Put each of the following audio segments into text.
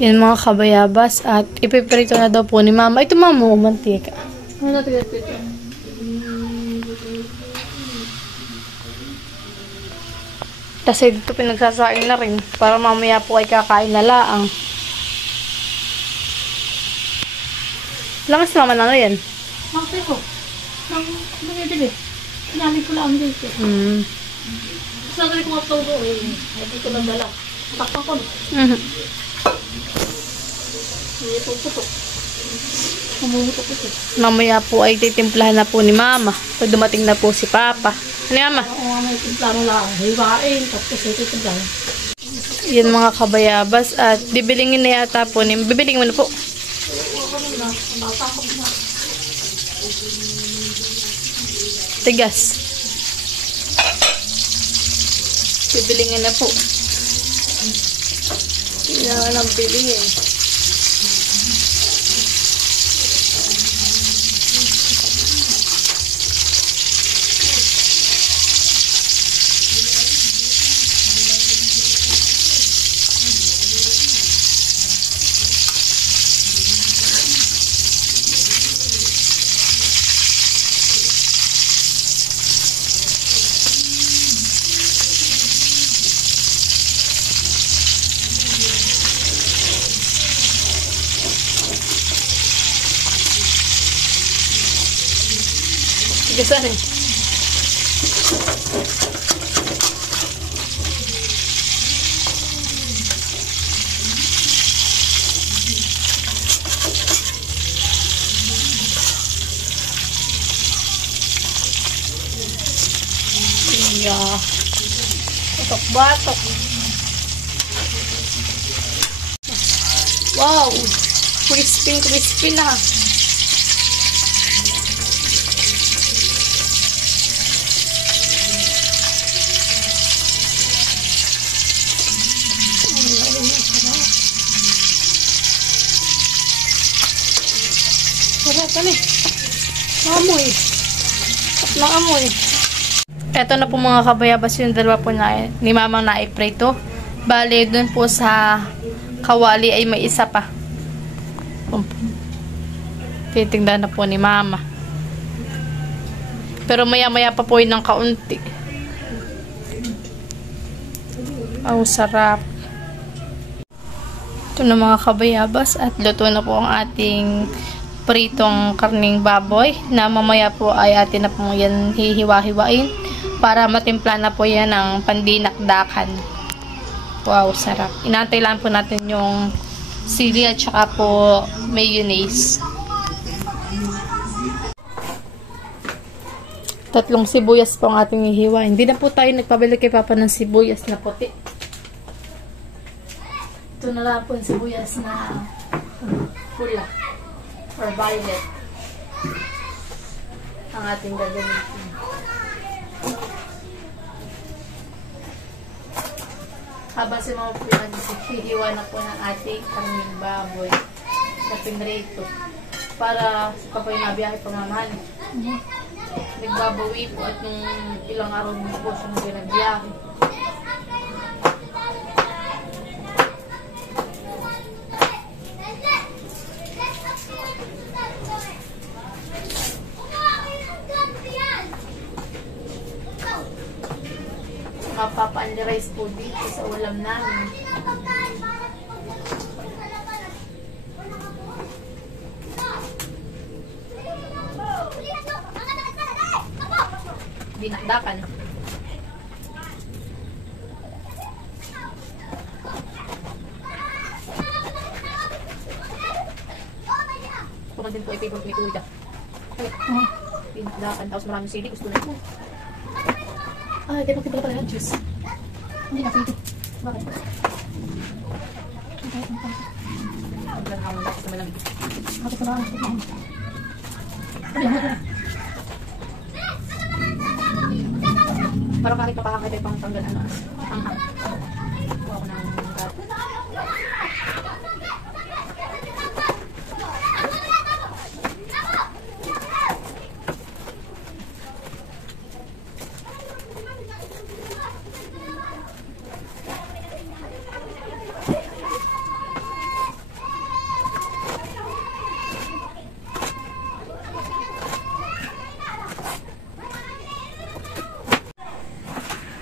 Yan mga kabayabas at ipiprito na daw po ni mama. Ito mama, mantika. Ano natin ito? Kasi dito pinagsasaing na rin para mamaya po ay kakain na laang. Lakas naman ano yan? Nakasay ko. Nang Sinali ko lang dito. Sabi ko nga ito eh. Hindi ko nagdala. Takpan ko. Hindi po putok. Namumutok ito. Mamaya po ay titimplahan na po ni mama. Pag dumating na po si papa. Ano yan ma? Oo nga may timplano lang. Hiwain. Tapos ito timplano. Yan mga kabayabas at bibilingin na yata po ni... Bibilingin mo na po. Tigas. Bibilingin na po. Kailangan ng bilingin. Tigasan eh. Batok-batok. Wow! Crispy na. Sarap na eh. Maamoy. Maamoy. Eto na po mga kabayabas yung dalawa po na ni mamang naiprito. Bale, dun po sa kawali ay may isa pa. Titingnan na po ni mama. Pero maya-maya pa po yun ng kaunti. Oh, sarap. Ito na mga kabayabas at luto na po ang ating pritong karning baboy na mamaya po ay atin na po yan hihiwa-hiwain para matimpla na po yan ng pandinakdakan. Wow, sarap. Inaantay lang po natin yung sili at saka po mayonnaise. 3 sibuyas po ang ating hihiwa. Hindi na po tayo nagpabili kay Papa ng sibuyas na puti. Ito na lang po yung sibuyas na pula or violet ang ating gagamitin. Habang si Mama po yung hihiwa na po ng ating karning baboy na pinrito para kapag nabiyahe pa mamahal. Nagbabawi po at nung ilang araw mo po siya nagbiyahe. Mapapa-only rice po dito sa ulam namin. Dinakdakan. Ito din po ay favorite ni Kuya. Dinakdakan. Tapos maraming sili. Gusto na po. Ay, di ba kita pala ng juice? Hindi na pwede. Bakit? Naglahamon ako sa malamig. Bakit sa malamig? Para kahit makakakita pang tanggal ano. Anghang. Kuha ko ng gato.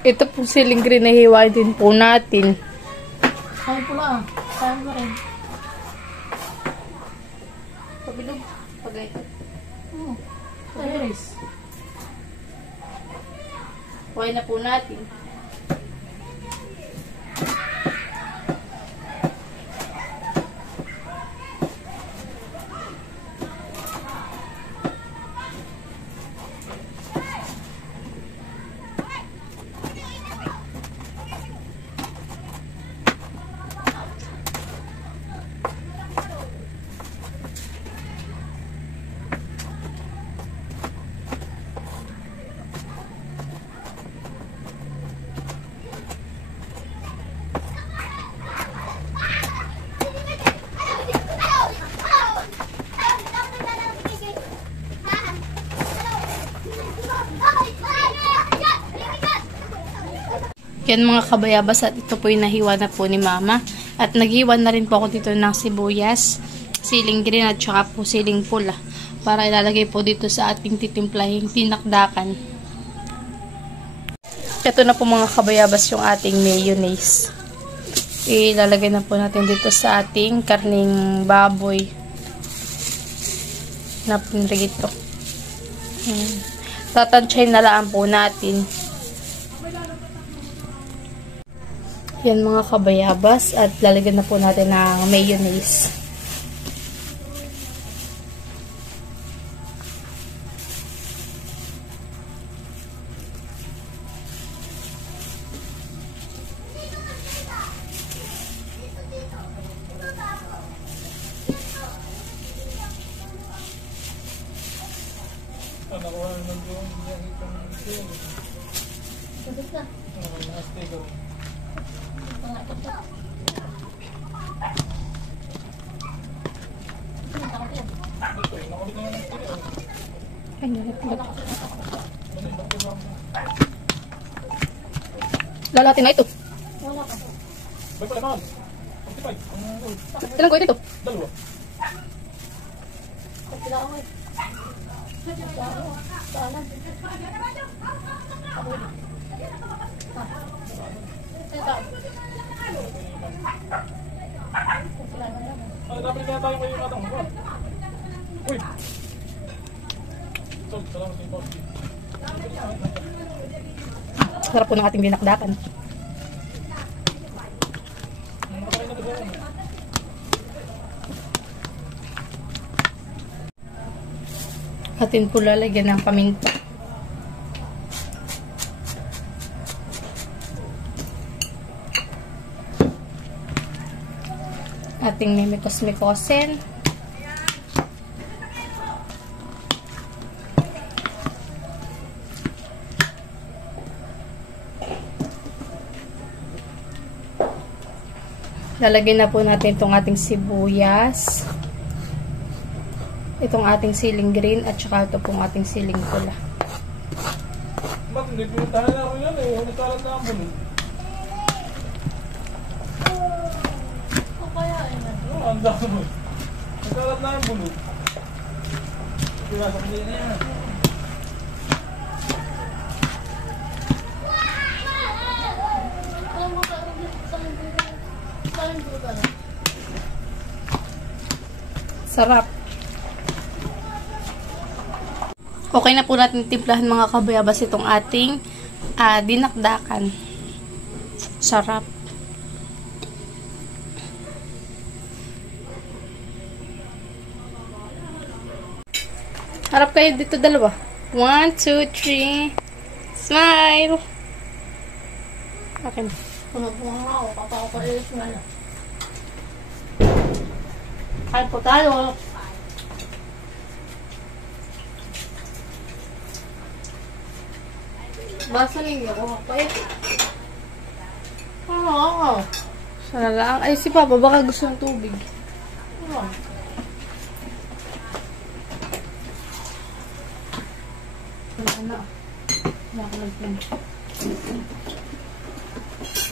Ito po siling green na hiwain din po natin. Sayang pula. Sayang mo rin. Pabilog. Pagayto. Oo. Iris. Huwag na po natin. Yan mga kabayabas, at ito po yung nahiwa na po ni Mama. At naghiwa na rin po ako dito ng sibuyas, siling green at saka po siling pula. Para ilalagay po dito sa ating titimplahing tinakdakan. Ito na po mga kabayabas yung ating mayonnaise. Ilalagay na po natin dito sa ating karning baboy na pinrito. Tatansyahin na lang po natin. Yan mga kabayabas, at lalagyan na po natin ng mayonnaise. Lalatin na ito. Ilang ko ito? Dalawa. Dapat kaya tayo kayo matang. Uy! Salamat sa ito. Sarap po ng ating dinakdakan. Atin po lalagyan ng paminta. Ating mimikos-mikosin. Lalagyan na po natin itong ating sibuyas, itong ating siling green, at saka ito pong ating siling pula. Ba't hindi pinuntahan na ako yan eh? Nagkalat na ang bunod. O kaya Oo, ang dami mo. Nagkalat na ang bunod. Pinasok din na yan. Sarap. Okay na po natin timplahan mga kabayabas itong ating dinakdakan. Sarap. Harap kayo dito dalawa. 1, 2, 3. Smile! Okay na. Pumabuha nga ako. Papakapalis nga na. Kain po tayo. Basa ninyo ako. Pait. Oo. Sana lang. Ay, si Papa, baka gusto ng tubig. Oo.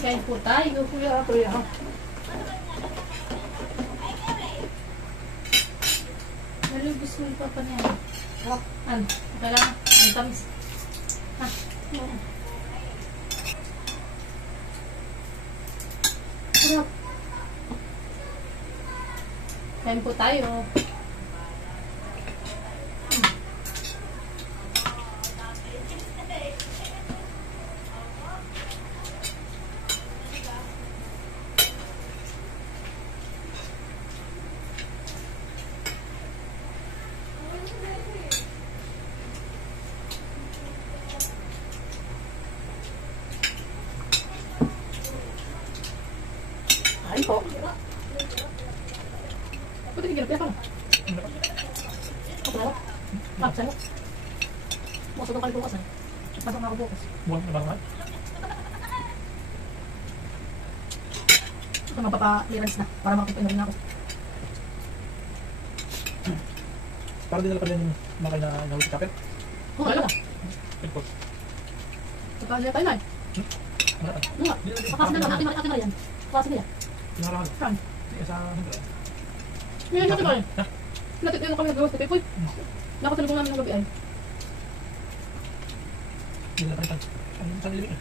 Kain po tayo. Kuya, kuya. Nalubos mo yung papa niya. Ano? Kailangan. Ang tamis. Ha? Sarap. Kain po tayo. Ay po. Pwede higilap yan pa. Ako lalo. Sa'yo. Bukas ito kayo bukas eh. Pasok na ako bukas. Buwan na ba naman? Ito mapapa-clearance na para makapagpain na rin ako. Para din nila pala yung makay na inahuli sa kapit. Oo, lalo na. Pinpot. Pagkakaliya tayo na eh. Ano ka? Ano nga? Pakasin na lang. Atin na yan. Pakasin na yan. Pinarahan. Saan? Sa hindra. Ngayon natin ba rin? Natin kami nagawa sa Pepoy. Nakasalubong namin ng gabi ay. Hindi na palitan. Ano yung sanili eh?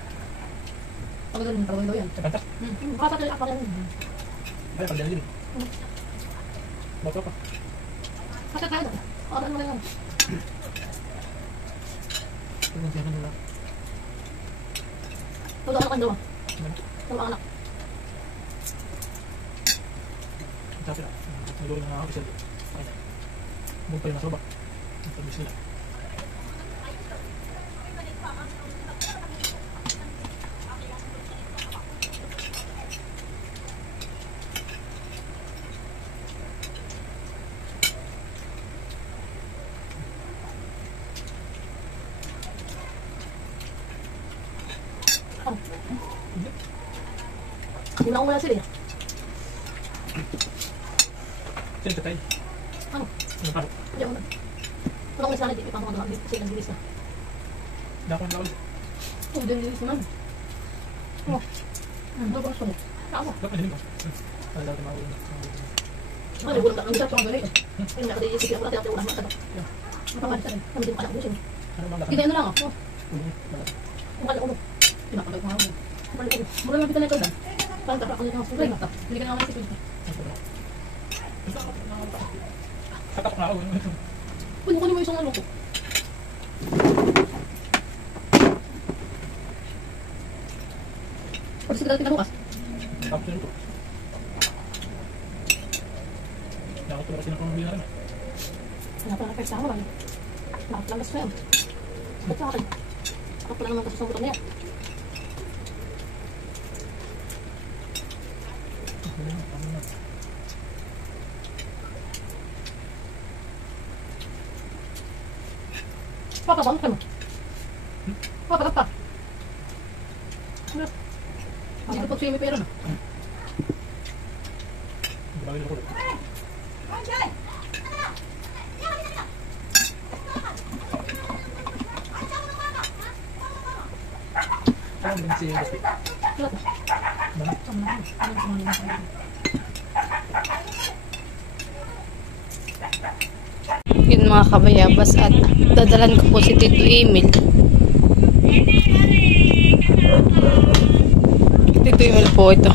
Pagkagaling daw yan. Sa kanta? Makasakali ako rin. Ay, pagdalili. Bato pa. Kasakali na. Ano mo na yan? Tignan siya nila. Tulog anak ang dawa. Tulog anak. Sabi na. Nagawin na nga ako isa. Okay na. Buong pa yung nasa baba. Ang pabis nila. Hindi na ako wala sila eh. Sino tayo? Ano? Ano pa? Hindi ako na. Wala ko may sana dito. Ipang ako kasi nag-release na. Dakon na ulit. Oo, din release naman. Oo. Ano ba gusto mo? Ako. Dapat na ko. Para dati maulan na. Ano, gulang lang. Ang sarap ang galing. Ayun, nakadisipin ako natin. Ako ulang mga mapapalita rin. Kami din mo anak mo siya. Ano bang Hindi, dakon? ano lang ako. Ulo. Malaki. Kung kala ulo. Pinakabay ko nga ako. Balik ulo. Mura lang kita na ikaw dan. Parang tapos ako nito ng suray. Hindi ka naman isipin ko. Katak na ako. Kunin mo yung isang ano ko. Pag sige natin bukas. Tapos yun ito. Nakot ko kasi na pamamili na rin. Wala pa na first ako lang. Nakatlangas ko yan. Ba't sa akin? Ako pala naman kasusumbutan na yan. Papa, bangun ka mo. Papa, papa. Ano? Hindi ko pag-swimming pero na. Bagay na ko. Saan din si Gaspi? Lahat na. Mana? Sama na ako. Ano sa mga naman. Yun mga kabayabas at dadalan ko po si Tito Emil. Tito Emil po ito.